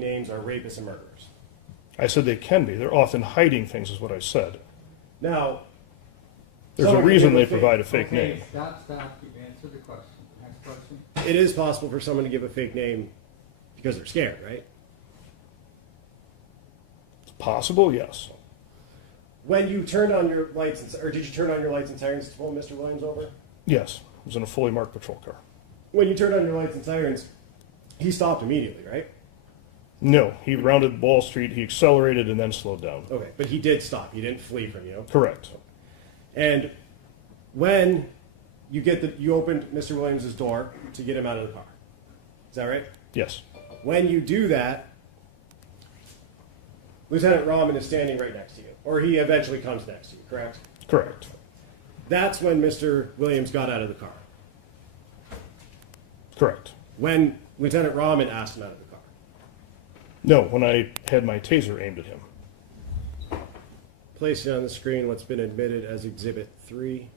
names are rapists and murderers. I said they can be. They're often hiding things, is what I said. Now, There's a reason they provide a fake name. Okay, stop. You've answered the question. Next question. it is possible for someone to give a fake name because they're scared, right? It's possible, yes. When you turned on your lights, or did you turn on your lights and sirens to pull Mr. Williams over? Yes. I was in a fully marked patrol car. When you turned on your lights and sirens, he stopped immediately, right? No, he rounded Wall Street, he accelerated and then slowed down. Okay, but he did stop. He didn't flee from you. Correct. And when you opened Mr. Williams' door to get him out of the car. Is that right? Yes. When you do that, Lieutenant Rahman is standing right next to you, or he eventually comes next to you, correct? Correct. That's when Mr. Williams got out of the car. Correct. When Lieutenant Rahman asked him out of the car. No, when I had my taser aimed at him. Placing on the screen what's been admitted as Exhibit 3.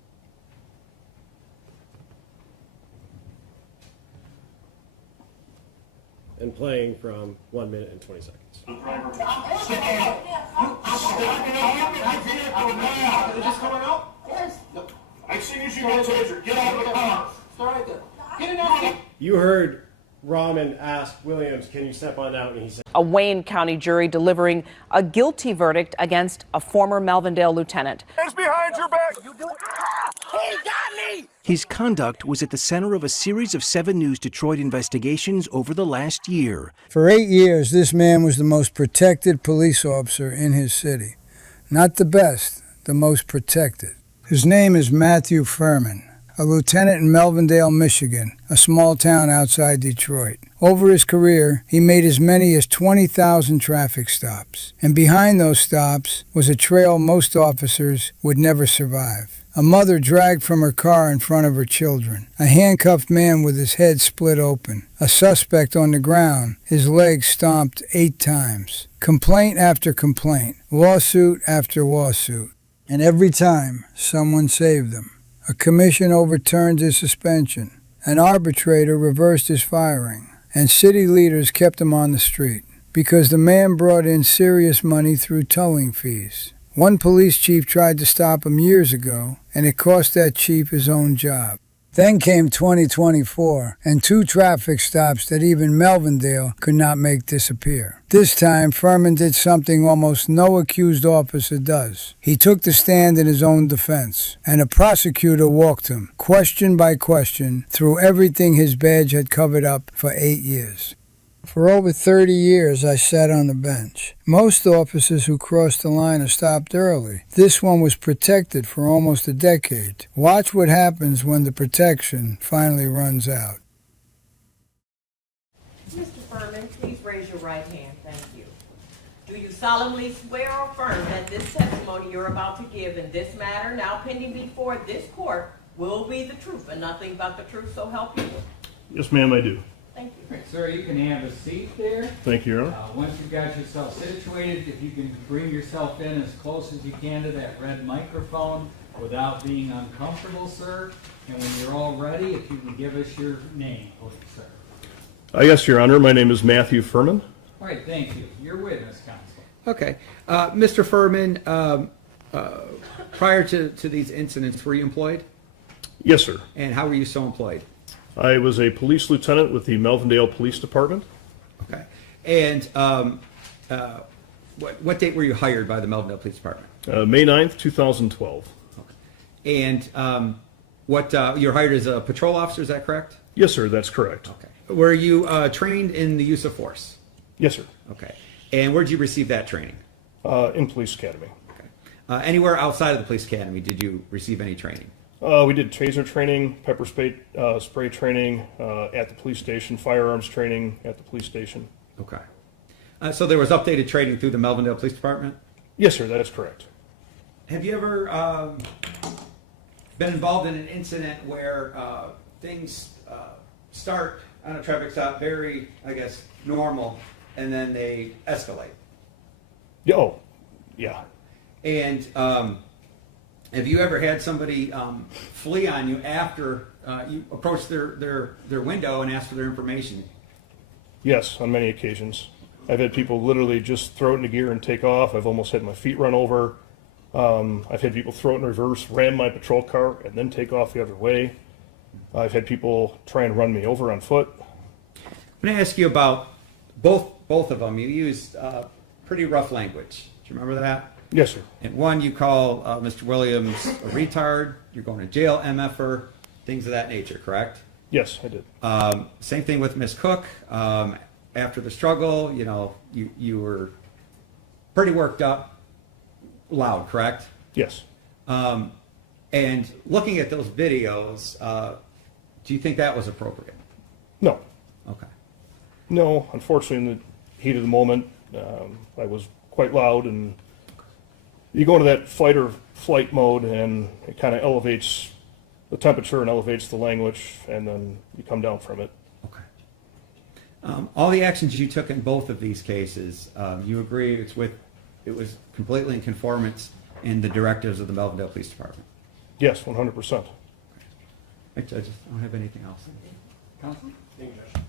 And playing from 1 minute and 20 seconds. Just coming out? Yes. I seen you shoot a taser. Get out of the car. All right then. Get in there. You heard Rahman ask Williams, can you step on out? And he said, A Wayne County jury delivering a guilty verdict against a former Melvindale lieutenant. Hands behind your back. You do it. He got me. His conduct was at the center of a series of 7 News Detroit investigations over the last year. For 8 years, this man was the most protected police officer in his city. Not the best, the most protected. His name is Matthew Furman, a lieutenant in Melvindale, Michigan, a small town outside Detroit. Over his career, he made as many as 20,000 traffic stops. And behind those stops was a trail most officers would never survive. A mother dragged from her car in front of her children. A handcuffed man with his head split open. A suspect on the ground, his legs stomped 8 times. Complaint after complaint. Lawsuit after lawsuit. And every time, someone saved them. A commission overturned his suspension. An arbitrator reversed his firing. And city leaders kept him on the street because the man brought in serious money through towing fees. One police chief tried to stop him years ago, and it cost that chief his own job. Then came 2024, and 2 traffic stops that even Melvindale could not make disappear. This time, Furman did something almost no accused officer does. He took the stand in his own defense, and a prosecutor walked him, question by question, through everything his badge had covered up for 8 years. For over 30 years, I sat on the bench. Most officers who crossed the line are stopped early. This one was protected for almost a decade. Watch what happens when the protection finally runs out. Mr. Furman, please raise your right hand. Thank you. Do you solemnly swear or affirm that this testimony you're about to give in this matter, now pending before this court, will be the truth and nothing but the truth, so help you? Yes, ma'am, I do. Thank you. Right, sir, you can have a seat there. Thank you, Your Honor. Once you've got yourself situated, if you can bring yourself in as close as you can to that red microphone without being uncomfortable, sir. And when you're all ready, if you can give us your name, please, sir. Yes, Your Honor. My name is Matthew Furman. All right, thank you. Your witness, counsel. Okay. Mr. Furman, prior to these incidents, were you employed? Yes, sir. And how were you so employed? I was a police lieutenant with the Melvindale Police Department. Okay. And what date were you hired by the Melvindale Police Department? May 9th, 2012. Okay. And you were hired as a patrol officer, is that correct? Yes, sir, that's correct. Okay. Were you trained in the use of force? Yes, sir. Okay. And where did you receive that training? In Police Academy. Okay. Anywhere outside of the Police Academy, did you receive any training? We did taser training, pepper spray training at the police station, firearms training at the police station. Okay. So there was updated training through the Melvindale Police Department? Yes, sir, that is correct. Have you ever been involved in an incident where things start on a traffic stop very, I guess, normal, and then they escalate? Oh, yeah. And have you ever had somebody flee on you after you approached their window and asked for their information? Yes, on many occasions. I've had people literally just throw it into gear and take off. I've almost had my feet run over. I've had people throw it in reverse, ram my patrol car, and then take off the other way. I've had people try and run me over on foot. I'm going to ask you about both of them. You used pretty rough language. Do you remember that? Yes, sir. In one, you call Mr. Williams a retard. You're going to jail, MFer, things of that nature, correct? Yes, I did. Same thing with Miss Cook. After the struggle, you know, you were pretty worked up, loud, correct? Yes. And looking at those videos, do you think that was appropriate? No. Okay. No, unfortunately, in the heat of the moment, I was quite loud, and you go into that fight or flight mode, and it kind of elevates the temperature and elevates the language, and then you come down from it. Okay. All the actions you took in both of these cases, you agree it was completely in conformance in the directives of the Melvindale Police Department? Yes, 100%. I just don't have anything else. Counsel? Thank you, Judge.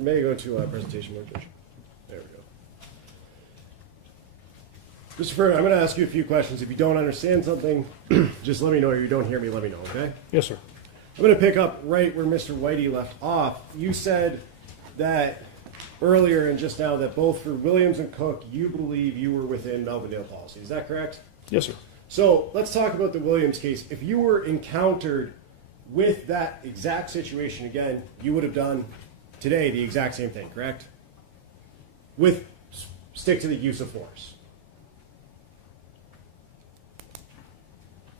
May I go to presentation mode, Judge? There we go. Mr. Furman, I'm going to ask you a few questions. If you don't understand something, just let me know, or you don't hear me, let me know, okay? Yes, sir. I'm going to pick up right where Mr. Whitey left off. You said that earlier and just now that both for Williams and Cook, you believe you were within Melvindale policy. Is that correct? Yes, sir. So let's talk about the Williams case. If you were encountered with that exact situation again, you would have done today the exact same thing, correct? With stick to the use of force.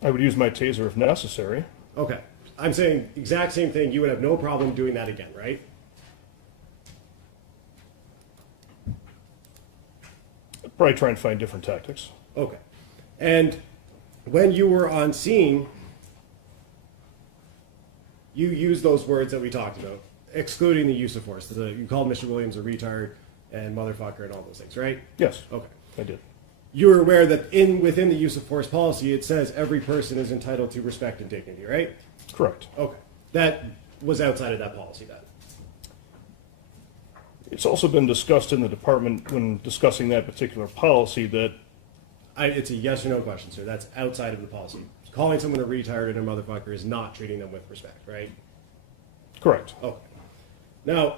I would use my taser if necessary. Okay. I'm saying exact same thing. You would have no problem doing that again, right? I'd probably try and find different tactics. Okay. And when you were on scene, you used those words that we talked about, excluding the use of force. You called Mr. Williams a retard and motherfucker and all those things, right? Yes. Okay. I did. You were aware that within the use of force policy, it says every person is entitled to respect and dignity, right? Correct. Okay. That was outside of that policy then. It's also been discussed in the department when discussing that particular policy that It's a yes or no question, sir. That's outside of the policy. Calling someone a retard and a motherfucker is not treating them with respect, right? correct. Okay. Now,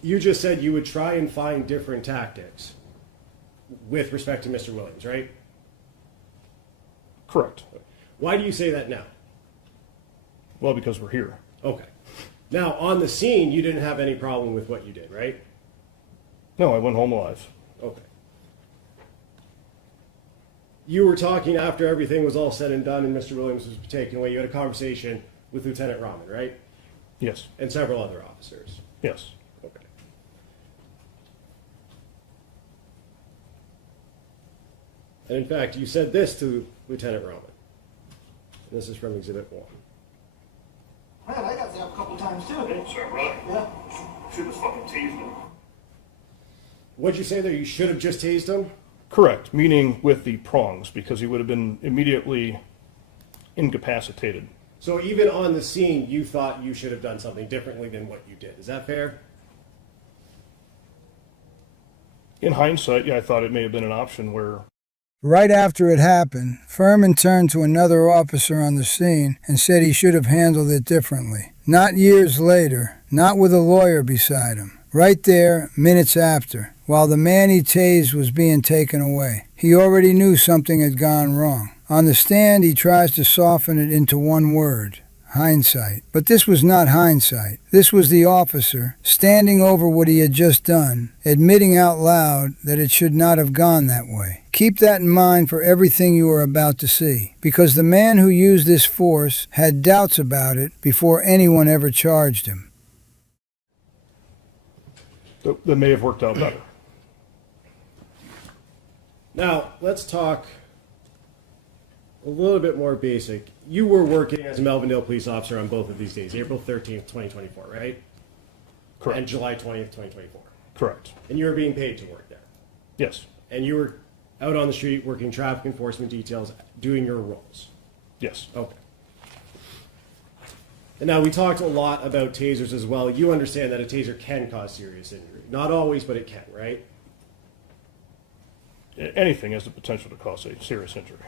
you just said you would try and find different tactics with respect to Mr. Williams, right? Correct. Why do you say that now? Well, because we're here. Okay. Now, on the scene, you didn't have any problem with what you did, right? No, I went home alive. Okay. You were talking after everything was all said and done and Mr. Williams was taken away. You had a conversation with Lieutenant Rahman, right? Yes. And several other officers. Yes. Okay. And in fact, you said this to Lieutenant Rahman. And this is from Exhibit 1. Man, I got zapped a couple times too. Is that right? Yeah. Should have fucking tased him. What'd you say there? You should have just tased him? Correct, meaning with the prongs, because he would have been immediately incapacitated. So even on the scene, you thought you should have done something differently than what you did. Is that fair? In hindsight, yeah, I thought it may have been an option where Right after it happened, Furman turned to another officer on the scene and said he should have handled it differently. Not years later, not with a lawyer beside him. Right there, minutes after, while the man he tased was being taken away. He already knew something had gone wrong. On the stand, he tries to soften it into one word: hindsight. But this was not hindsight. This was the officer standing over what he had just done, admitting out loud that it should not have gone that way. Keep that in mind for everything you are about to see, because the man who used this force had doubts about it before anyone ever charged him. that may have worked out better. Now, let's talk a little bit more basic. You were working as a Melvindale police officer on both of these days, April 13th, 2024, right? Correct. And July 20th, 2024. Correct. And you were being paid to work there. Yes. And you were out on the street working traffic enforcement details, doing your roles. Yes. Okay. And now we talked a lot about tasers as well. You understand that a taser can cause serious injury. Not always, but it can, right? Anything has the potential to cause a serious injury.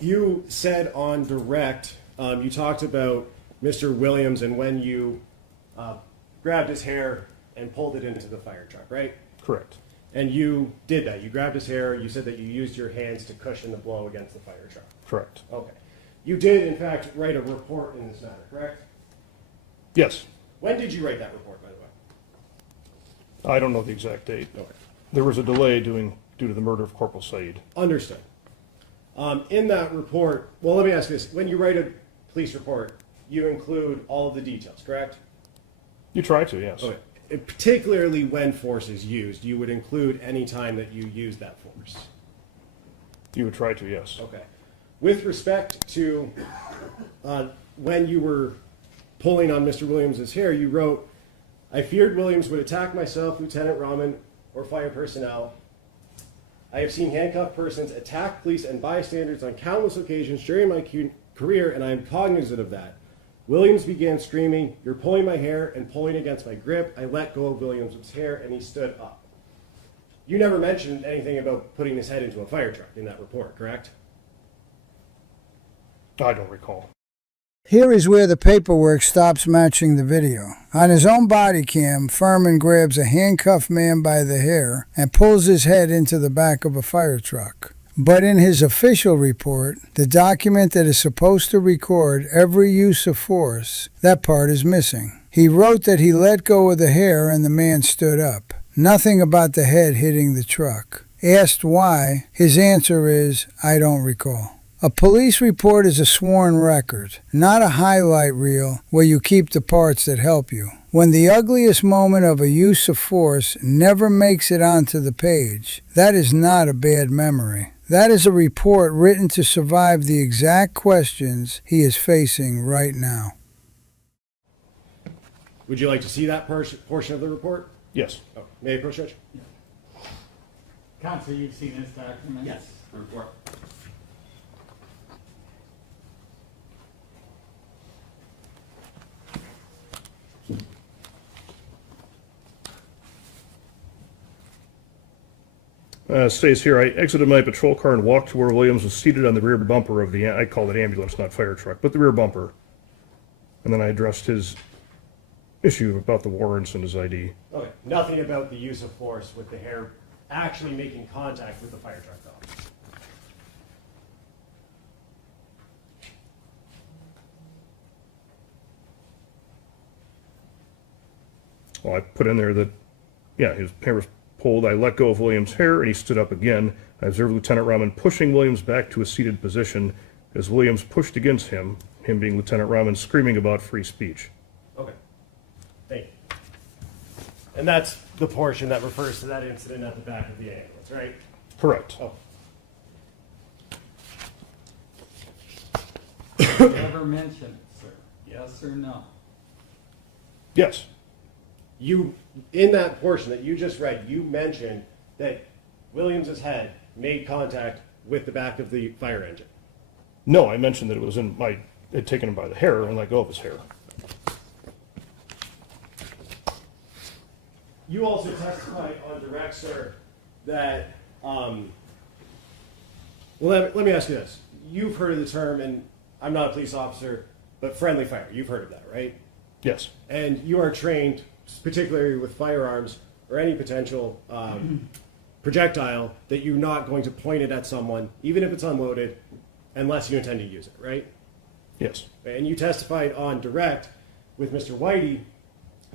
You said on direct, you talked about Mr. Williams and when you grabbed his hair and pulled it into the fire truck, right? Correct. And you did that. You grabbed his hair. You said that you used your hands to cushion the blow against the fire truck. Correct. Okay. You did, in fact, write a report in this matter, correct? Yes. When did you write that report, by the way? I don't know the exact date. Okay. There was a delay due to the murder of Corporal Said. Understood. In that report, well, let me ask you this. When you write a police report, you include all of the details, correct? You try to, yes. Okay. Particularly when force is used, you would include any time that you use that force. You would try to, yes. Okay. With respect to when you were pulling on Mr. Williams' hair, you wrote, I feared Williams would attack myself, Lieutenant Rahman, or fire personnel. I have seen handcuffed persons attack police and bystanders on countless occasions during my career, and I am cognizant of that. Williams began screaming, you're pulling my hair and pulling against my grip. I let go of Williams' hair, and he stood up. You never mentioned anything about putting his head into a fire truck in that report, correct? I don't recall. Here is where the paperwork stops matching the video. On his own body cam, Furman grabs a handcuffed man by the hair and pulls his head into the back of a fire truck. But in his official report, the document that is supposed to record every use of force, that part is missing. He wrote that he let go of the hair and the man stood up. Nothing about the head hitting the truck. Asked why, his answer is, I don't recall. A police report is a sworn record, not a highlight reel where you keep the parts that help you. When the ugliest moment of a use of force never makes it onto the page, that is not a bad memory. That is a report written to survive the exact questions he is facing right now. Would you like to see that portion of the report? Yes. Oh, may I approach, Judge? Counsel, you've seen this document? Yes, report. States here, I exited my patrol car and walked to where Williams was seated on the rear bumper of the, I call it ambulance, not fire truck, but the rear bumper. And then I addressed his issue about the warrants and his ID. Okay. Nothing about the use of force with the hair actually making contact with the fire truck, though. Well, I put in there that, yeah, his hair was pulled. I let go of Williams' hair, and he stood up again. I observed Lieutenant Rahman pushing Williams back to a seated position as Williams pushed against him being Lieutenant Rahman, screaming about free speech. Okay. Thank you. And that's the portion that refers to that incident at the back of the ambulance, right? Correct. Oh. Never mentioned it, sir. Yes or no? Yes. You, in that portion that you just read, you mentioned that Williams's head made contact with the back of the fire engine. No, I mentioned that it was had taken him by the hair and let go of his hair. You also testified on direct, sir, that, well, let me ask you this. You've heard of the term, and I'm not a police officer, but friendly fire. You've heard of that, right? Yes. And you are trained, particularly with firearms or any potential projectile, that you're not going to point it at someone, even if it's unloaded, unless you intend to use it, right? Yes. And you testified on direct with Mr. Whitey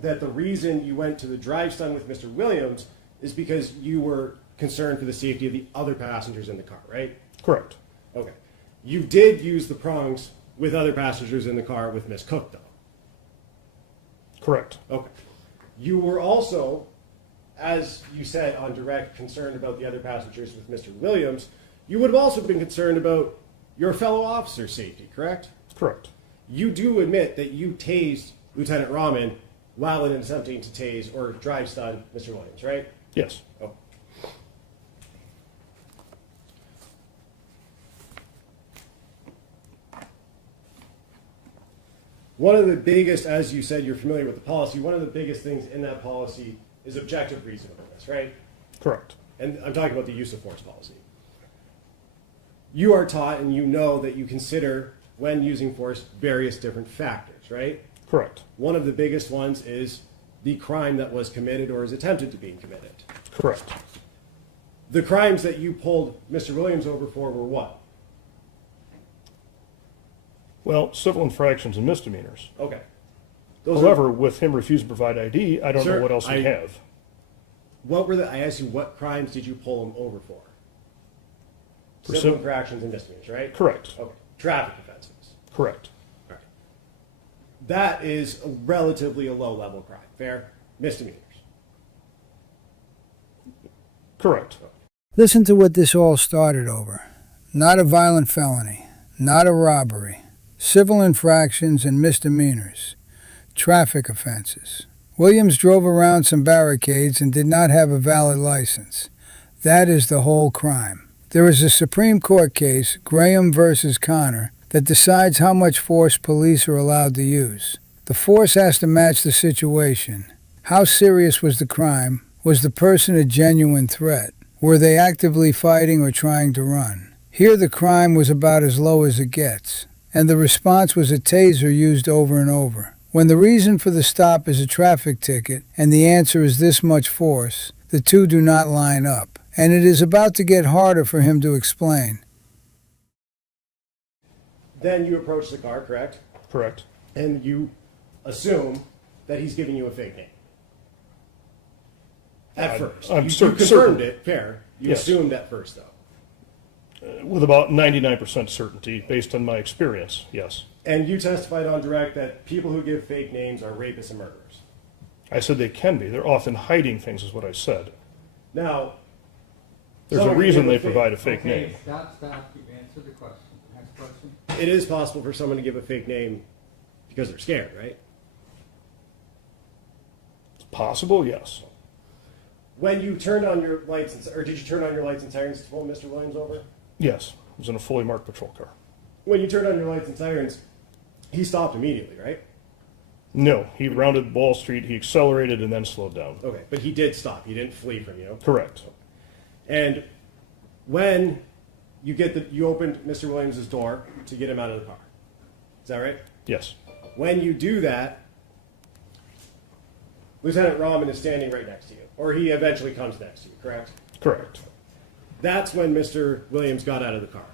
that the reason you went to the drive stun with Mr. Williams is because you were concerned for the safety of the other passengers in the car, right? Correct. Okay. You did use the prongs with other passengers in the car with Miss Cook, though, Correct. Okay. You were also, as you said on direct, concerned about the other passengers with Mr. Williams. You would have also been concerned about your fellow officer's safety, correct? Correct. You do admit that you tased Lieutenant Rahman while in attempting to tase or drive stun Mr. Williams, right? Yes. Oh. One of the biggest, as you said, you're familiar with the policy, one of the biggest things in that policy is objective reasonableness, right? Correct. And I'm talking about the use of force policy. You are taught and you know that you consider, when using force, various different factors, right? Correct. One of the biggest ones is the crime that was committed or is attempted to be committed. Correct. The crimes that you pulled Mr. Williams over for were what? Well, civil infractions and misdemeanors. Okay. However, with him refusing to provide ID, I don't Sir, know what else we have. What were I asked you, what crimes did you pull him over for? For Civil civ- infractions and misdemeanors, right? Correct. Okay. Traffic offenses. Correct. All right. That is relatively a low-level crime. Fair? Misdemeanors. Correct. Listen to what this all started over. Not a violent felony, not a robbery, civil infractions and misdemeanors, traffic offenses. Williams drove around some barricades and did not have a valid license. That is the whole crime. There is a Supreme Court case, Graham versus Connor, that decides how much force police are allowed to use. The force has to match the situation. How serious was the crime? Was the person a genuine threat? Were they actively fighting or trying to run? Here the crime was about as low as it gets, and the response was a taser used over and over. When the reason for the stop is a traffic ticket and the answer is this much force, the two do not line up, and it is about to get harder for him to explain. Then you approach the car, correct? Correct. And you assume that he's giving you a fake name. At first. I'm you certain. confirmed it, fair. You Yes. assumed at first, though. With about 99% certainty, based on my experience, yes. And you testified on direct that people who give fake names are rapists and murderers. I said they can be. They're often hiding things, is what I said. Now, There's a someone reason can they give a provide a fake Okay, name. stop, you've answered the question. Next question. It is possible for someone to give a fake name because they're scared, right? It's possible, yes. When you turned on your lights, or did you turn on your lights and sirens to pull Mr. Williams over? Yes. I was in a fully marked patrol car. When you turned on your lights and sirens, he stopped immediately, right? No, he rounded Wall Street, he accelerated and then slowed down. Okay, but he did stop. He didn't flee from you. Correct. And when you opened Mr. Williams' door to get him out of the car. Is that right? Yes. When you do that, Lieutenant Rahman is standing right next to you, or he eventually comes next to you, correct? Correct. That's when Mr. Williams got out of the car.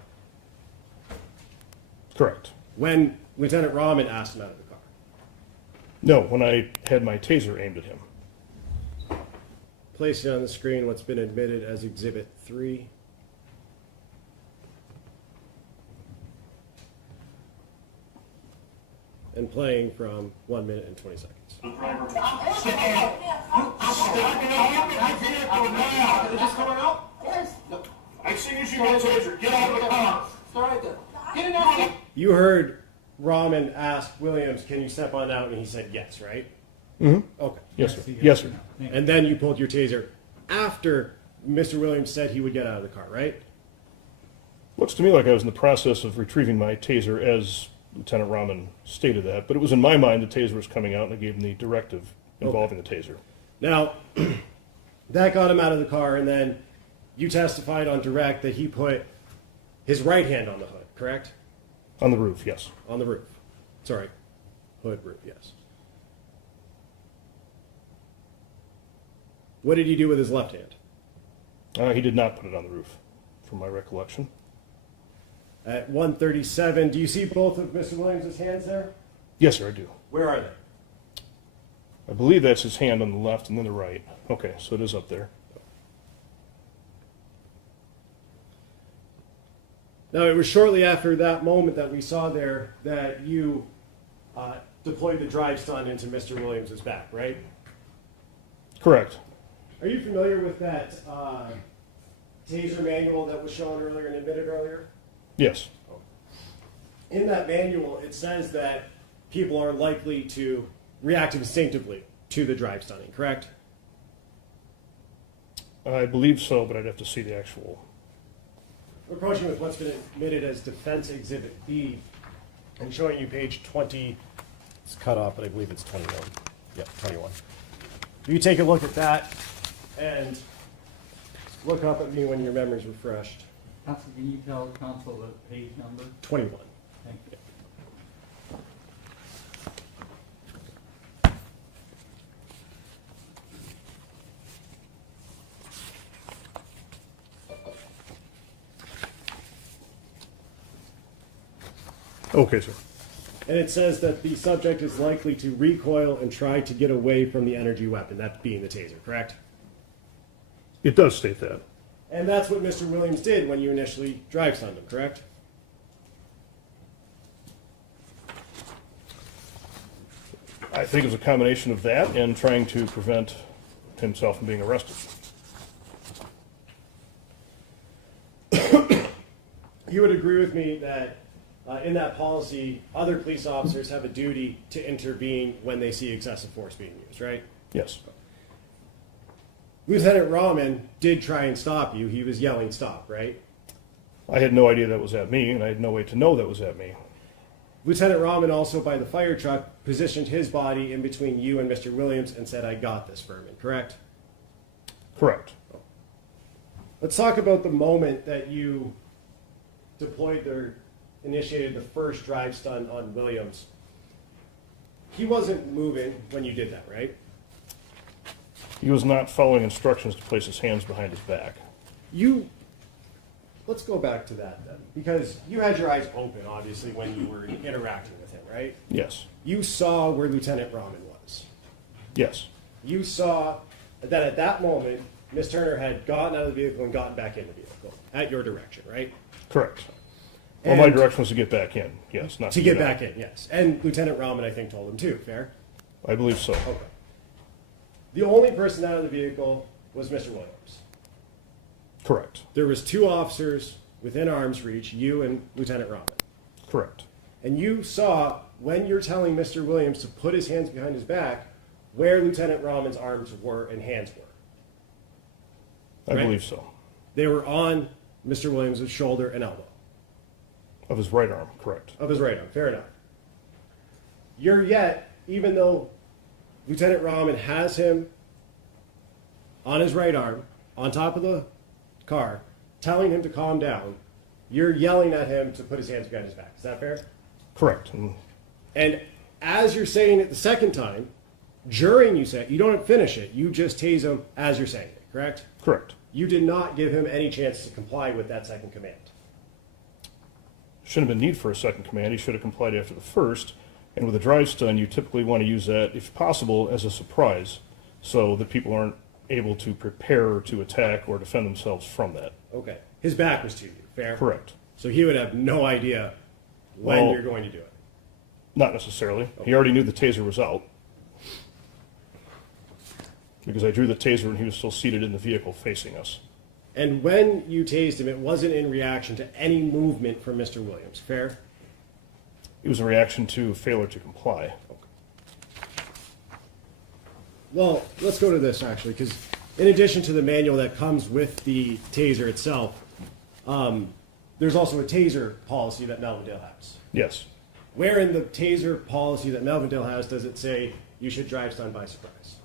Correct. When Lieutenant Rahman asked him out of the car. No, when I had my taser aimed at him. Placing on the screen what's been admitted as Exhibit 3. And playing from 1 minute and 20 seconds. Is this coming out? Yes. I see you shoot a taser. Get out of the car. Sorry, get it out. You heard Rahman ask Williams, can you step on out? And he said yes, right? Mm-hmm. Okay. Yes, sir. Yes, sir. And then you pulled your taser after Mr. Williams said he would get out of the car, right? Looks to me like I was in the process of retrieving my taser as Lieutenant Rahman stated that, but it was in my mind the taser was coming out and I gave him the directive involving the taser. Now, that got him out of the car, and then you testified on direct that he put his right hand on the hood, correct? On the roof, yes. On the roof. Sorry. Hood, roof, yes. What did he do with his left hand? He did not put it on the roof, from my recollection. At 1:37, do you see both of Mr. Williams' hands there? Yes, sir, I do. Where are they? I believe that's his hand on the left and then the right. Okay, so it is up there. Now, Now, it was shortly after that moment that we saw there that you deployed the drive stun into Mr. Williams' back, right? Correct. Are you familiar with that taser manual that was shown earlier and admitted earlier? Yes. In that manual, it says that people are likely to react instinctively to the drive stunning, correct? I believe so, but I'd have to see the actual. We're approaching with what's been admitted as Defense Exhibit B and showing you page 20. It's cut off, but I believe it's 21. Yep, 21. You take a look at that and look up at me when your memory's refreshed. Counsel, can you tell counsel the page number? 21. Thank you. Okay, sir. And it says that the subject is likely to recoil and try to get away from the energy weapon, that being the taser, correct? It does state that. And that's what Mr. Williams did when you initially drive stunned him, correct? I think it was a combination of that and trying to prevent himself from being arrested. You would agree with me that in that policy, other police officers have a duty to intervene when they see excessive force being used, right? Yes. Lieutenant Rahman did try and stop you. He was yelling stop, right? I had no idea that was at me, and I had no way to know that was at me. Lieutenant Rahman also, by the fire truck, positioned his body in between you and Mr. Williams and said, "I got this, Furman," correct? Correct. Let's talk about the moment that you initiated the first drive stun on Williams. He wasn't moving when you did that, right? He was not following instructions to place his hands behind his back. Let's go back to that then, because you had your eyes open, obviously, when you were interacting with him, right? Yes. You saw where Lieutenant Rahman was. Yes. You saw that at that moment, Ms. Turner had gotten out of the vehicle and gotten back in the vehicle, at your direction, right? Correct. Well, my And- direction was to get back in, yes, not To get out. back in, yes. And Lieutenant Rahman, I think, told him too, fair? I believe so. Okay. The only person out of the vehicle was Mr. Williams. Correct. There was two officers within arm's reach, you and Lieutenant Rahman. Correct. And you saw, when you're telling Mr. Williams to put his hands behind his back, where Lieutenant Rahman's arms were and hands were. I Right. believe so. They were on Mr. Williams' shoulder and elbow. Of his right arm, correct. Of his right arm, fair enough. Even though Lieutenant Rahman has him on his right arm, on top of the car, telling him to calm down, you're yelling at him to put his hands behind his back. Is that fair? Correct. And as you're saying it the second time, during you say it, you don't finish it, you just tase him as you're saying it, correct? Correct. You did not give him any chance to comply with that second command. Shouldn't have been need for a second command. He should have complied after the first. And with a drive stun, you typically want to use that, if possible, as a surprise, so that people aren't able to prepare to attack or defend themselves from that. Okay. His back was to you, fair? Correct. So he would have no idea when Well, you're going to do it. Not necessarily. He already knew the taser was out. Because I drew the taser and he was still seated in the vehicle facing us. And when you tased him, it wasn't in reaction to any movement from Mr. Williams, fair? It was a reaction to failure to comply. Well, let's go to this actually, because in addition to the manual that comes with the taser itself, there's also a taser policy that Melvindale has. Yes. Where in the taser policy that Melvindale has does it say you should drive stun by surprise?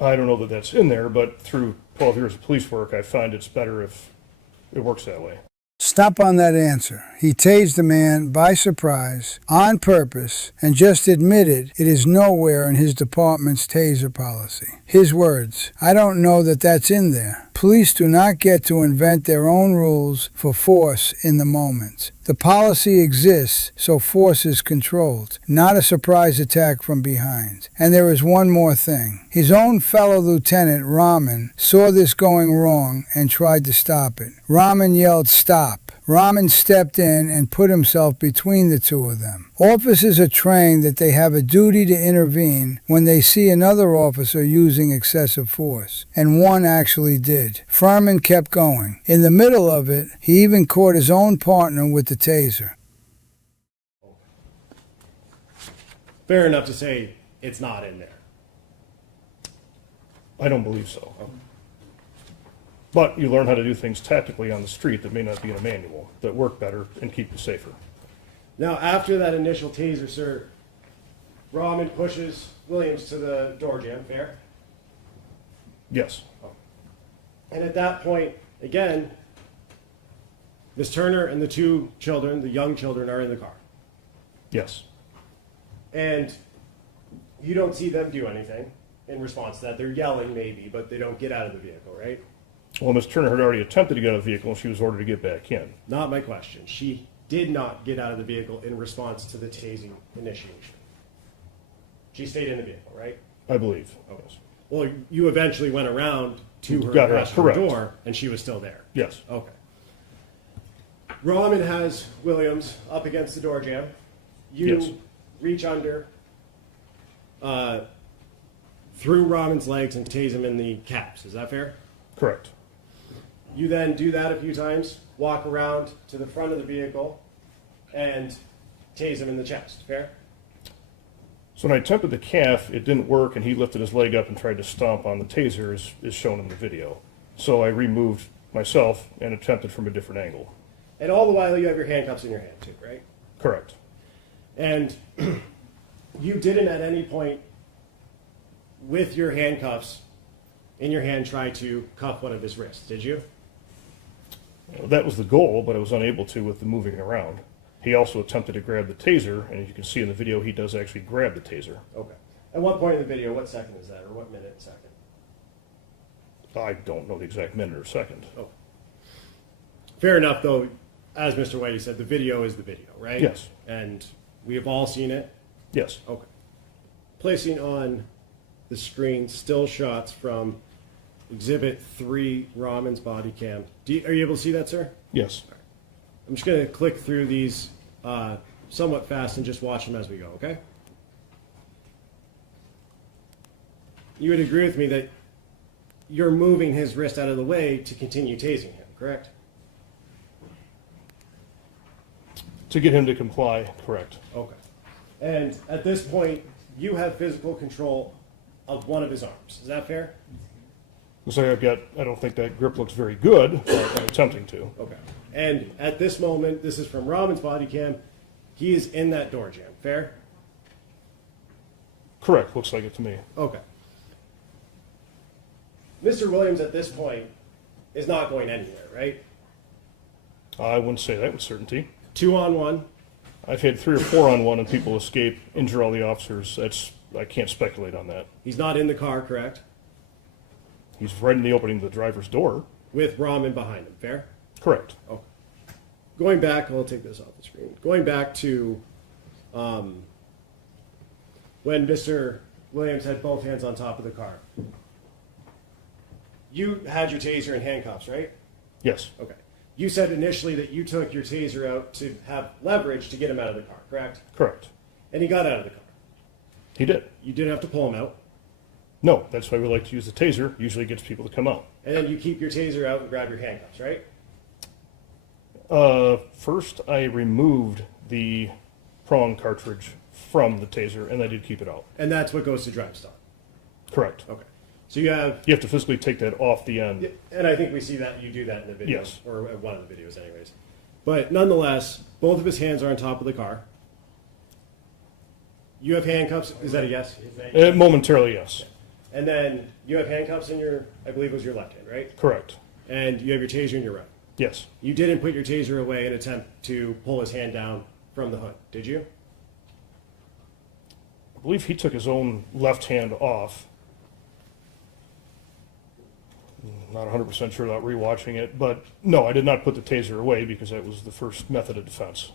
I don't know that that's in there, but through 12 years of police work, I find it's better if it works that way. Stop on that answer. He tased the man by surprise, on purpose, and just admitted it is nowhere in his department's taser policy. His words, "I don't know that that's in there." Police do not get to invent their own rules for force in the moment. The policy exists, so force is controlled, not a surprise attack from behind. And there is one more thing. His own fellow Lieutenant Rahman saw this going wrong and tried to stop it. Rahman yelled, "Stop." Rahman stepped in and put himself between the two of them. Officers are trained that they have a duty to intervene when they see another officer using excessive force, and one actually did. Furman kept going. In the middle of it, he even caught his own partner with the taser. Fair enough to say it's not in there. I don't believe so. But you learn how to do things tactically on the street that may not be in a manual, that work better and keep you safer. Now, after that initial taser, sir, Rahman pushes Williams to the door jamb, fair? Yes. And at that point, again, Miss Turner and the two children, the young children, are in the car. Yes. And you don't see them do anything in response to that. They're yelling maybe, but they don't get out of the vehicle, right? Well, Miss Turner had already attempted to get out of the vehicle and she was ordered to get back in. Not my question. She did not get out of the vehicle in response to the tasing initiation. She stayed in the vehicle, right? I believe. Okay. Yes. Well, you eventually went around to her Got her out, passenger correct. door, and she was still there. Yes. Okay. Rahman has Williams up against the door jamb. You Yes. reach under, through Rahman's legs and tase him in the caps. Is that fair? Correct. You then do that a few times, walk around to the front of the vehicle, and tase him in the chest. Fair? So when I attempted the calf, it didn't work, and he lifted his leg up and tried to stomp on the taser, as is shown in the video. So I removed myself and attempted from a different angle. And all the while, you have your handcuffs in your hand, too, right? Correct. And you didn't at any point, with your handcuffs in your hand, try to cuff one of his wrists, did you? That was the goal, but I was unable to with the moving it around. He also attempted to grab the taser, and as you can see in the video, he does actually grab the taser. Okay. At what point in the video, what second is that, or what minute, second? I don't know the exact minute or second. Oh. Fair enough, though, as Mr. Whitey said, the video is the video, right? Yes. And we have all seen it? Yes. Okay. Placing on the screen still shots from Exhibit 3, Rahman's body cam. Are you able to see that, sir? Yes. I'm just going to click through these somewhat fast and just watch them as we go, okay? You would agree with me that you're moving his wrist out of the way to continue tasing him, correct? To get him to comply, correct. Okay. And at this point, you have physical control of one of his arms. Is that fair? So I don't think that grip looks very good, but I'm attempting to. Okay. And at this moment, this is from Rahman's body cam, he is in that door jamb. Fair? Correct, looks like it to me. Okay. Mr. Williams at this point is not going anywhere, right? I wouldn't say that with certainty. 2-on-1. I've had 3 or 4-on-1 and people escape, injure all the officers. I can't speculate on that. He's not in the car, correct? He's right in the opening of the driver's door. With Rahman behind him. Fair? Correct. Okay. Going back, I'll take this off the screen. Going back to when Mr. Williams had both hands on top of the car. You had your taser in handcuffs, right? Yes. Okay. You said initially that you took your taser out to have leverage to get him out of the car, correct? Correct. And he got out of the car. He did. You did have to pull him out. No, that's why we like to use the taser. Usually it gets people to come out. And then you keep your taser out and grab your handcuffs, right? First, I removed the prong cartridge from the taser, and I did keep it out. And that's what goes to drive stop. Correct. Okay. So you have, You have to physically take that off the end. and I think we see that you do that in the video. Yes. Or one of the videos anyways. But nonetheless, both of his hands are on top of the car. You have handcuffs, is that a yes? Momentarily, yes. And then you have handcuffs in your, I believe it was your left hand, right? Correct. And you have your taser in your right. Yes. You didn't put your taser away in an attempt to pull his hand down from the hood, did you? I believe he took his own left hand off. Not 100% sure without rewatching it, but no, I did not put the taser away because that was the first method of defense.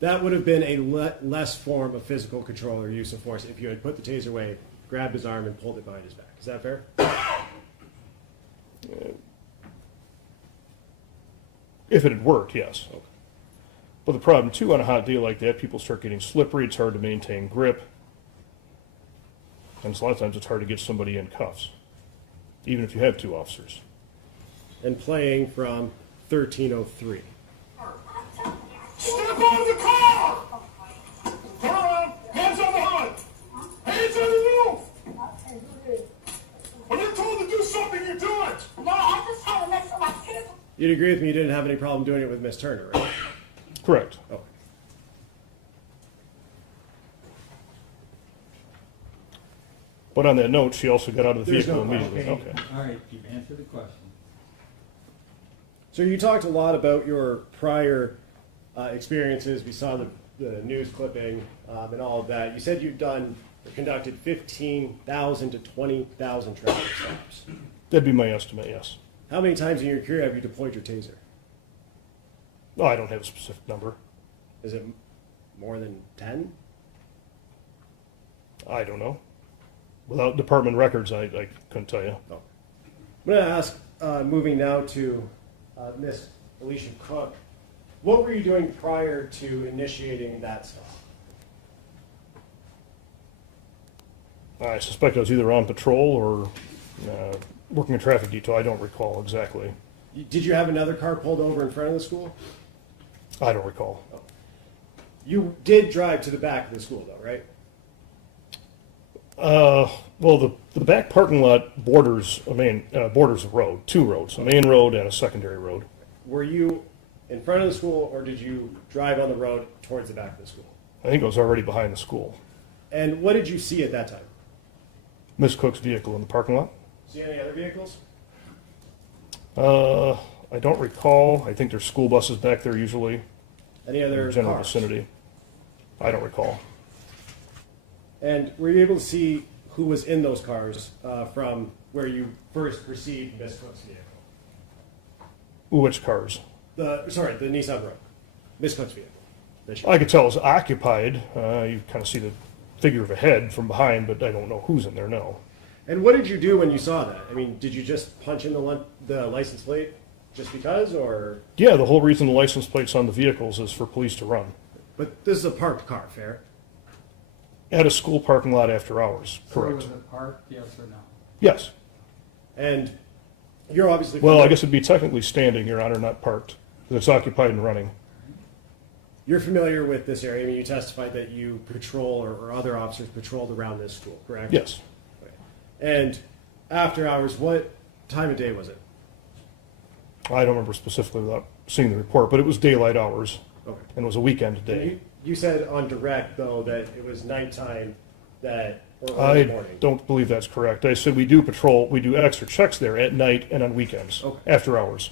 That would have been a less form of physical control or use of force if you had put the taser away, grabbed his arm, and pulled it behind his back. Is that fair? If it had worked, yes. But the problem too, on a hot day like that, people start getting slippery, it's hard to maintain grip. And so a lot of times it's hard to get somebody in cuffs, even if you have two officers. And playing from 1303. Step out of the car! Turn around, hands on the hood! Hands on the roof! When you're told to do something, you do it! No, I just had to make sure my kids. You'd agree with me you didn't have any problem doing it with Miss Turner, right? Correct. Okay. But on that note, she also got out of the There's vehicle no immediately. question. Okay. All right, you've answered the question. So you talked a lot about your prior experiences. We saw the news clipping and all of that. You said you've done or conducted 15,000 to 20,000 traffic stops. That'd be my estimate, yes. How many times in your career have you deployed your taser? Oh, I don't have a specific number. Is it more than 10? I don't know. Without department records, I couldn't tell you. No. I'm going to ask, moving now to Miss Alicia Cook, what were you doing prior to initiating that stop? I suspect I was either on patrol or working a traffic detail. I don't recall exactly. Did you have another car pulled over in front of the school? I don't recall. You did drive to the back of the school, though, right? Well, the back parking lot borders a road, two roads, a main road and a secondary road. Were you in front of the school, or did you drive on the road towards the back of the school? I think I was already behind the school. And what did you see at that time? Miss Cook's vehicle in the parking lot. See any other vehicles? I don't recall. I think there's school buses back there usually. Any In other the general cars? vicinity. I don't recall. And were you able to see who was in those cars from where you first perceived Miss Cook's vehicle? Which cars? The Nissan Rogue, Miss Cook's vehicle. I could tell it was occupied. You kind of see the figure of a head from behind, but I don't know who's in there, no. And what did you do when you saw that? I mean, did you just punch in the license plate just because, or? Yeah, the whole reason the license plate's on the vehicles is for police to run. But this is a parked car, fair? At a school parking lot after hours, So correct. was it parked, yes or no? Yes. And you're obviously... Well, I guess it'd be technically standing, Your Honor, not parked, because it's occupied and running. You're familiar with this area. I mean, you testified that you patrol or other officers patrolled around this school, correct? Yes. And after hours, what time of day was it? I don't remember specifically without seeing the report, but it was daylight hours, Okay. and it was a weekend day. You said on direct, though, that it was nighttime or early I morning. don't believe that's correct. I said we do patrol, we do extra checks there at night and on weekends, Okay. after hours.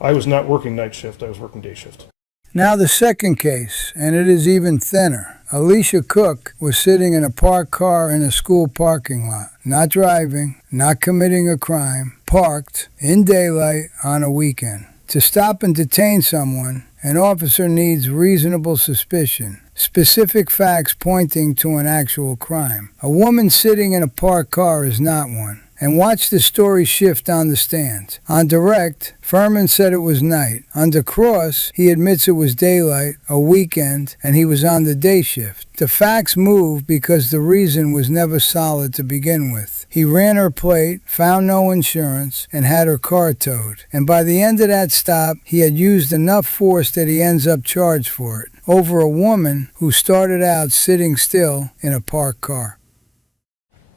I was not working night shift, I was working day shift. Now the second case, and it is even thinner. Alicia Cook was sitting in a parked car in a school parking lot, not driving, not committing a crime, parked in daylight on a weekend. To stop and detain someone, an officer needs reasonable suspicion, specific facts pointing to an actual crime. A woman sitting in a parked car is not one. And watch the story shift on the stand. On direct, Furman said it was night. Under cross, he admits it was daylight, a weekend, and he was on the day shift. The facts move because the reason was never solid to begin with. He ran her plate, found no insurance, and had her car towed. And by the end of that stop, he had used enough force that he ends up charged for it, over a woman who started out sitting still in a parked car.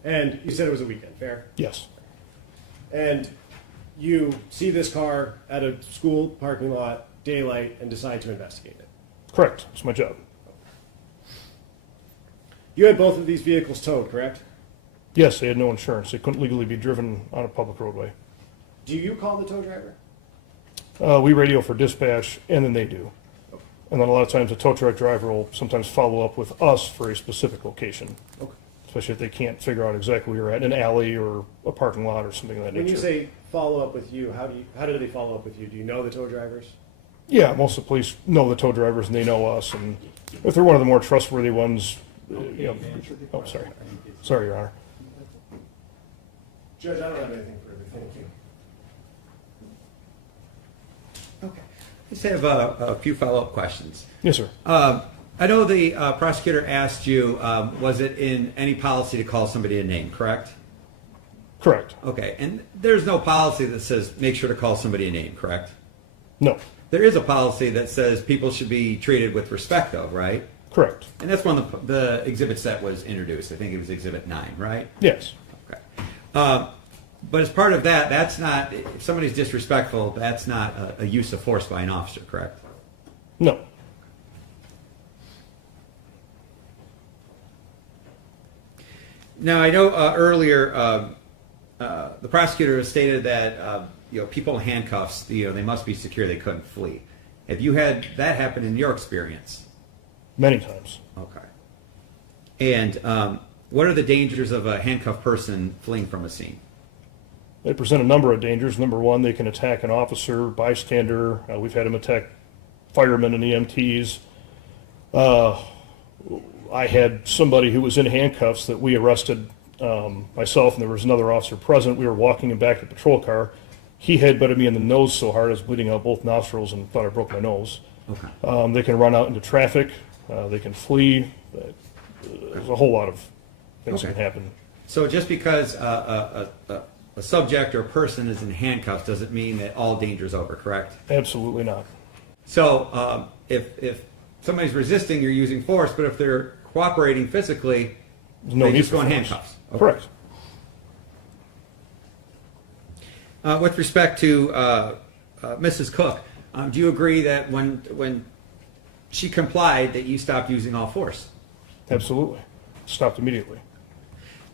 And you said it was a weekend, fair? Yes. And you see this car at a school parking lot, daylight, and decide to investigate it. Correct, it's my job. You had both of these vehicles towed, correct? Yes, they had no insurance. They couldn't legally be driven on a public roadway. Do you call the tow driver? We radio for dispatch, and then they do. And then a lot of times the tow truck driver will sometimes follow up with us for a specific location. Okay. Especially if they can't figure out exactly where you're at, in an alley or a parking lot or something of that When nature. you say follow up with you, how do they follow up with you? Do you know the tow drivers? Yeah, most of the police know the tow drivers and they know us, and if they're one of the more trustworthy ones, you know. Oh, sorry. Sorry, Your Honor. Judge, I don't have anything further. Thank you. Okay. just have a few follow-up questions. Yes, sir. I know the prosecutor asked you, was it in any policy to call somebody a name, correct? Correct. Okay, and there's no policy that says make sure to call somebody a name, correct? No. There is a policy that says people should be treated with respect, though, right? Correct. And that's one of the exhibits that was introduced. I think it was Exhibit 9, right? Yes. Okay. But as part of that, that's not, if somebody's disrespectful, that's not a use of force by an officer, correct? No. Now, I know earlier the prosecutor stated that people in handcuffs, they must be secure, they couldn't flee. Have you had that happen in your experience? Many times. Okay. And what are the dangers of a handcuffed person fleeing from a scene? They present a number of dangers. Number one, they can attack an officer, bystander. We've had them attack firemen and EMTs. I had somebody who was in handcuffs that we arrested, myself, and there was another officer present. We were walking him back to the patrol car. He headbutted me in the nose so hard I was bleeding out both nostrils and thought I broke my nose. Okay. They can run out into traffic. They can flee. There's a whole lot of things that can happen. So just because a subject or a person is in handcuffs doesn't mean that all danger is over, correct? Absolutely not. So if somebody's resisting, you're using force, but if they're cooperating physically, There's no they need just for go in force. handcuffs. Okay. Correct. With respect to Mrs. Cook, do you agree that when she complied that you stopped using all force? Absolutely. Stopped immediately.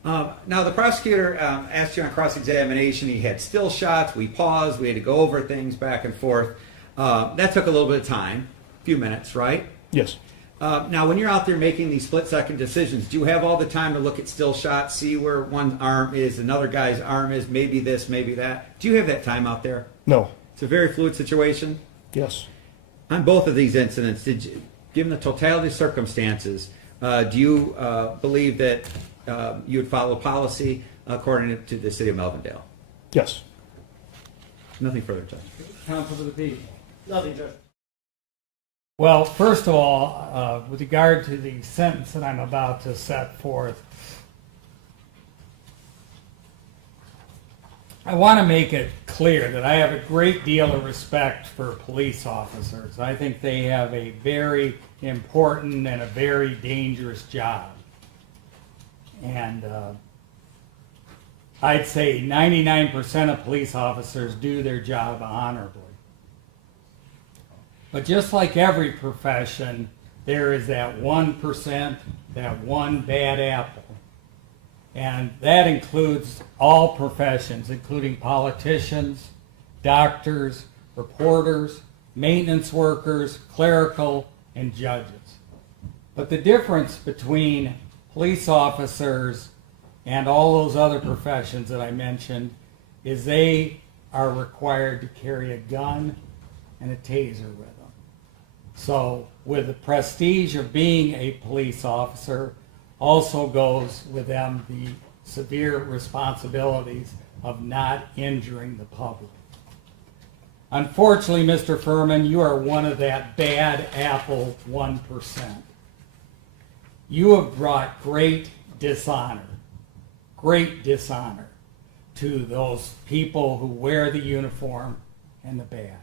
Now, the prosecutor asked you on cross-examination. He had still shots. We paused. We had to go over things back and forth. That took a little bit of time, a few minutes, right? Yes. Now, when you're out there making these split-second decisions, do you have all the time to look at still shots, see where one arm is, another guy's arm is, maybe this, maybe that? Do you have that time out there? No. It's a very fluid situation. Yes. On both of these incidents, given the totality of circumstances, do you believe that you would follow policy according to the city of Melvindale? Yes. Nothing further, Judge. Counsel to the people. Nothing, Judge. Well, first of all, with regard to the sentence that I'm about to set forth, I want to make it clear that I have a great deal of respect for police officers. I think they have a very important and a very dangerous job. And I'd say 99% of police officers do their job honorably. But just like every profession, there is that 1%, that one bad apple. And that includes all professions, including politicians, doctors, reporters, maintenance workers, clerical, and judges. But the difference between police officers and all those other professions that I mentioned is they are required to carry a gun and a taser with them. So with the prestige of being a police officer also goes with them the severe responsibilities of not injuring the public. Unfortunately, Mr. Furman, you are one of that bad apple 1%. You have brought great dishonor to those people who wear the uniform and the badge.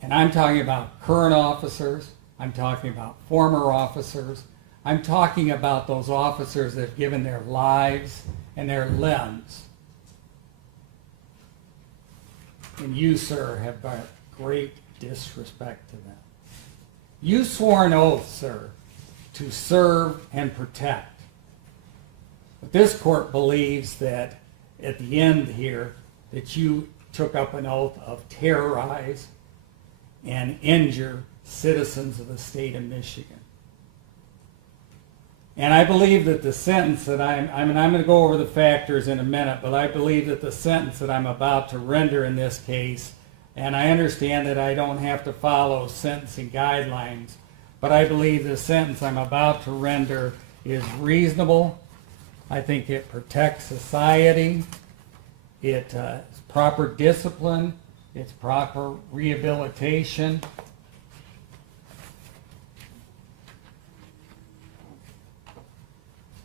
And I'm talking about current officers, I'm talking about former officers, I'm talking about those officers that have given their lives and their limbs. And you, sir, have brought great disrespect to them. You swore an oath, sir, to serve and protect. But this court believes that at the end here, that you took up an oath of terrorize and injure citizens of the state of Michigan. And I believe that the sentence that I'm going to go over the factors in a minute, but I believe that the sentence that I'm about to render in this case, and I understand that I don't have to follow sentencing guidelines, but I believe the sentence I'm about to render is reasonable. I think it protects society. It is proper discipline. it's proper rehabilitation.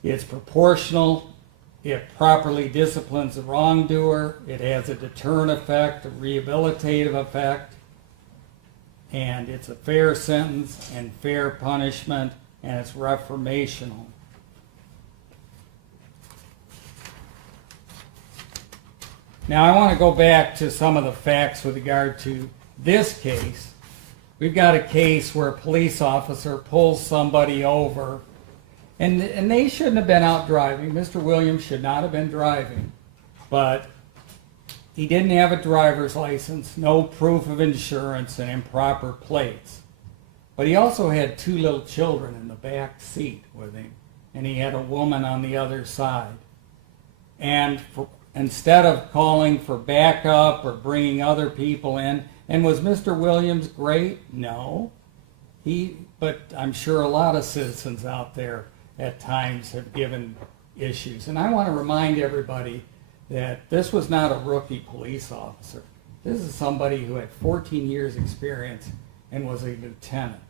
It's proportional. It properly disciplines the wrongdoer. It has a deterrent effect, a rehabilitative effect. And it's a fair sentence and fair punishment, and it's reformational. Now I want to go back to some of the facts with regard to this case. We've got a case where a police officer pulls somebody over, and they shouldn't have been out driving. Mr. Williams should not have been driving, but he didn't have a driver's license, no proof of insurance, and improper plates. But he also had 2 little children in the back seat with him, and he had a woman on the other side. And instead of calling for backup or bringing other people in, and was Mr. Williams great? No. But I'm sure a lot of citizens out there at times have given issues. And I want to remind everybody that this was not a rookie police officer. This is somebody who had 14 years experience and was a lieutenant.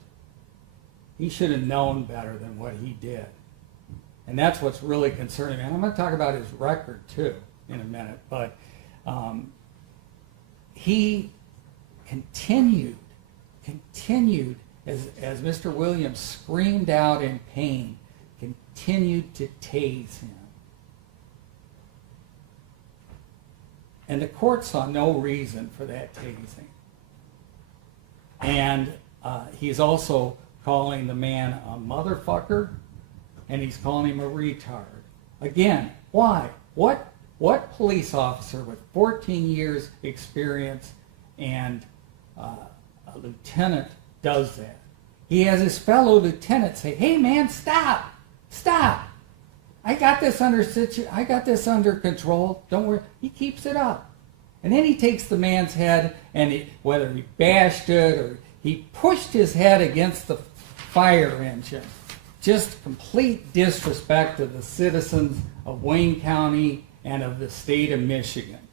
He should have known better than what he did. And that's what's really concerning me. And I'm going to talk about his record too in a minute. But he continued as Mr. Williams screamed out in pain, continued to tase him. And the court saw no reason for that tasing. And he's also calling the man a motherfucker, and he's calling him a retard. Again, why? What police officer with 14 years experience and a lieutenant does that? He has his fellow lieutenant say, "Hey man, stop! I got this under control. Don't worry." He keeps it up. And then he takes the man's head, and whether he bashed it or he pushed his head against the fire engine. Just complete disrespect of the citizens of Wayne County and of the state of Michigan.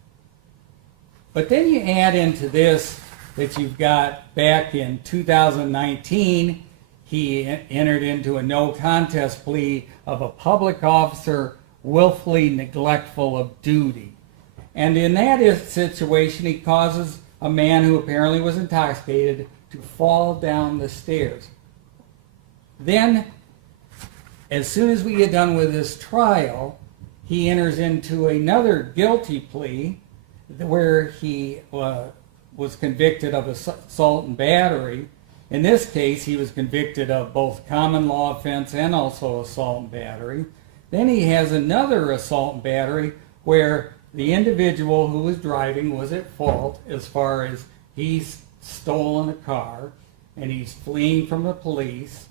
But then you add into this that you've got back in 2019, he entered into a no contest plea of a public officer willfully neglectful of duty. And in that situation, he causes a man who apparently was intoxicated to fall down the stairs. Then, as soon as we get done with this trial, he enters into another guilty plea where he was convicted of assault and battery. In this case, he was convicted of both common law offense and also assault and battery. Then he has another assault and battery where the individual who was driving was at fault as far as he's stolen a car and he's fleeing from the police.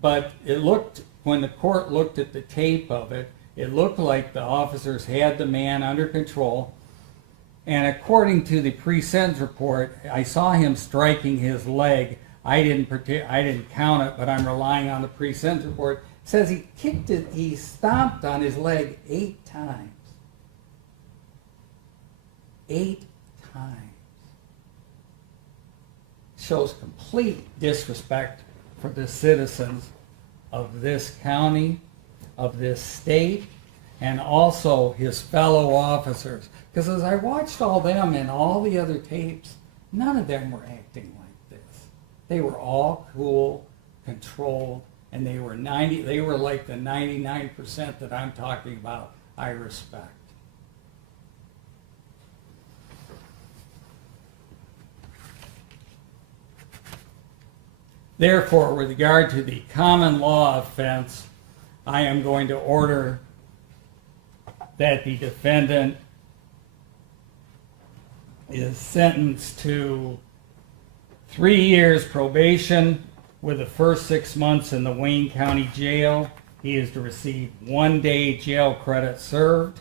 But it looked, when the court looked at the tape of it, it looked like the officers had the man under control. And according to the pre-sentence report, I saw him striking his leg. I didn't count it, but I'm relying on the pre-sentence report. It says he stomped on his leg 8 times. 8 times. Shows complete disrespect for the citizens of this county, of this state, and also his fellow officers. Because as I watched all them and all the other tapes, none of them were acting like this. They were all cool, controlled, and they were like the 99% that I'm talking about I respect. Therefore, with regard to the common law offense, I am going to order that the defendant is sentenced to 3 years probation with the first 6 months in the Wayne County Jail. He is to receive 1 day jail credit served.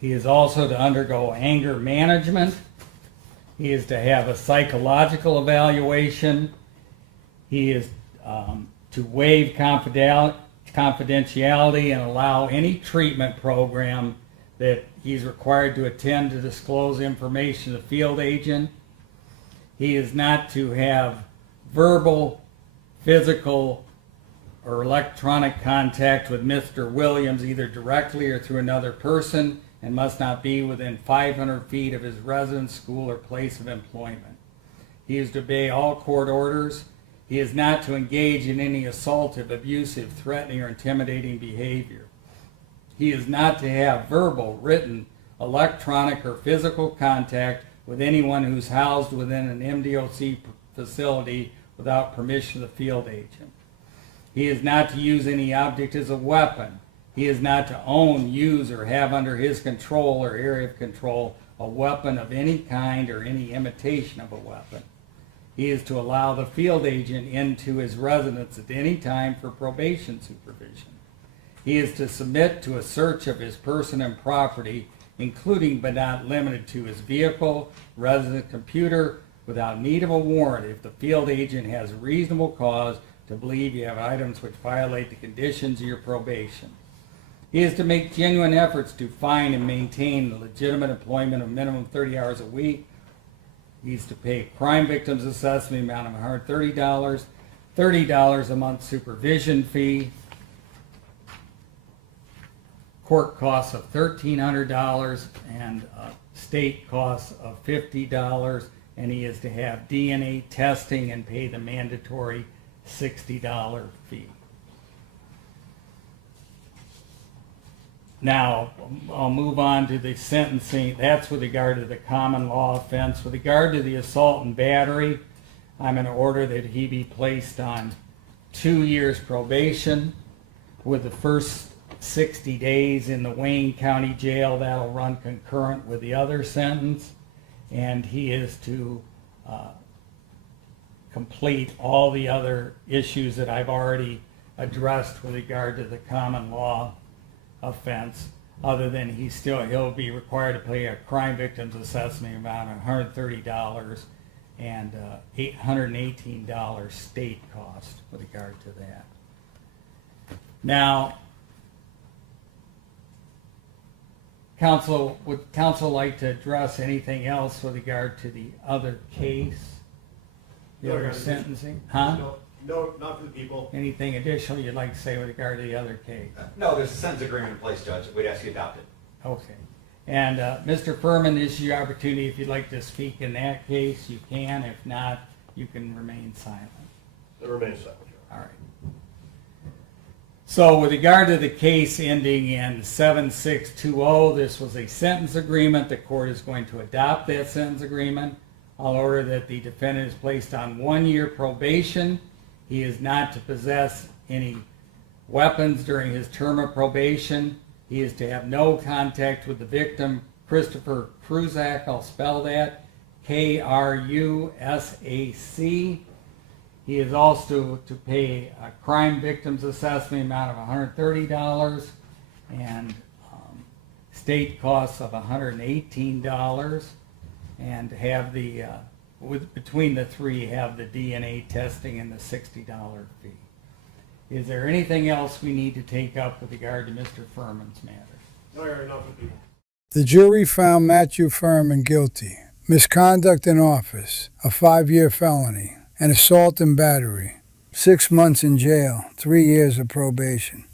He is also to undergo anger management. He is to have a psychological evaluation. He is to waive confidentiality and allow any treatment program that he's required to attend to disclose information to the field agent. He is not to have verbal, physical, or electronic contact with Mr. Williams, either directly or through another person, and must not be within 500 feet of his residence, school, or place of employment. He is to obey all court orders. He is not to engage in any assaultive, abusive, threatening, or intimidating behavior. He is not to have verbal, written, electronic, or physical contact with anyone who's housed within an MDOC facility without permission of the field agent. He is not to use any object as a weapon. He is not to own, use, or have under his control or area of control a weapon of any kind or any imitation of a weapon. He is to allow the field agent into his residence at any time for probation supervision. He is to submit to a search of his person and property, including but not limited to his vehicle, resident computer, without need of a warrant if the field agent has reasonable cause to believe you have items which violate the conditions of your probation. He is to make genuine efforts to find and maintain the legitimate employment of minimum 30 hours a week. He is to pay crime victims assessment amount of $130, $30 a month supervision fee, court costs of $1,300, and state costs of $50, and he is to have DNA testing and pay the mandatory $60 fee. Now, I'll move on to the sentencing. That's with regard to the common law offense. With regard to the assault and battery, I'm in order that he be placed on 2 years probation with the first 60 days in the Wayne County Jail. That'll run concurrent with the other sentence. And he is to complete all the other issues that I've already addressed with regard to the common law offense, other than he'll be required to pay a crime victims assessment amount of $130 and $818 state cost with regard to that. Now, would counsel like to address anything else with regard to the other case? The other sentencing? Huh? No, not for the people. Anything additional you'd like to say with regard to the other case? No, there's a sentence agreement in place, Judge. We'd ask you to adopt it. Okay. And Mr. Furman, this is your opportunity. If you'd like to speak in that case, you can. If not, you can remain silent. It remains silent. All right. So with regard to the case ending in 7620, this was a sentence agreement. The court is going to adopt that sentence agreement. I'll order that the defendant is placed on 1 year probation. He is not to possess any weapons during his term of probation. He is to have no contact with the victim, Christopher Kruzak. I'll spell that, K-R-U-S-A-C. He is also to pay a crime victims assessment amount of $130 and state costs of $118, and have the between the three have the DNA testing and the $60 fee. Is there anything else we need to take up with regard to Mr. Furman's matter? No, you're enough with people. The jury found Matthew Furman guilty, misconduct in office, a 5-year felony, and assault and battery, 6 months in jail, 3 years of probation.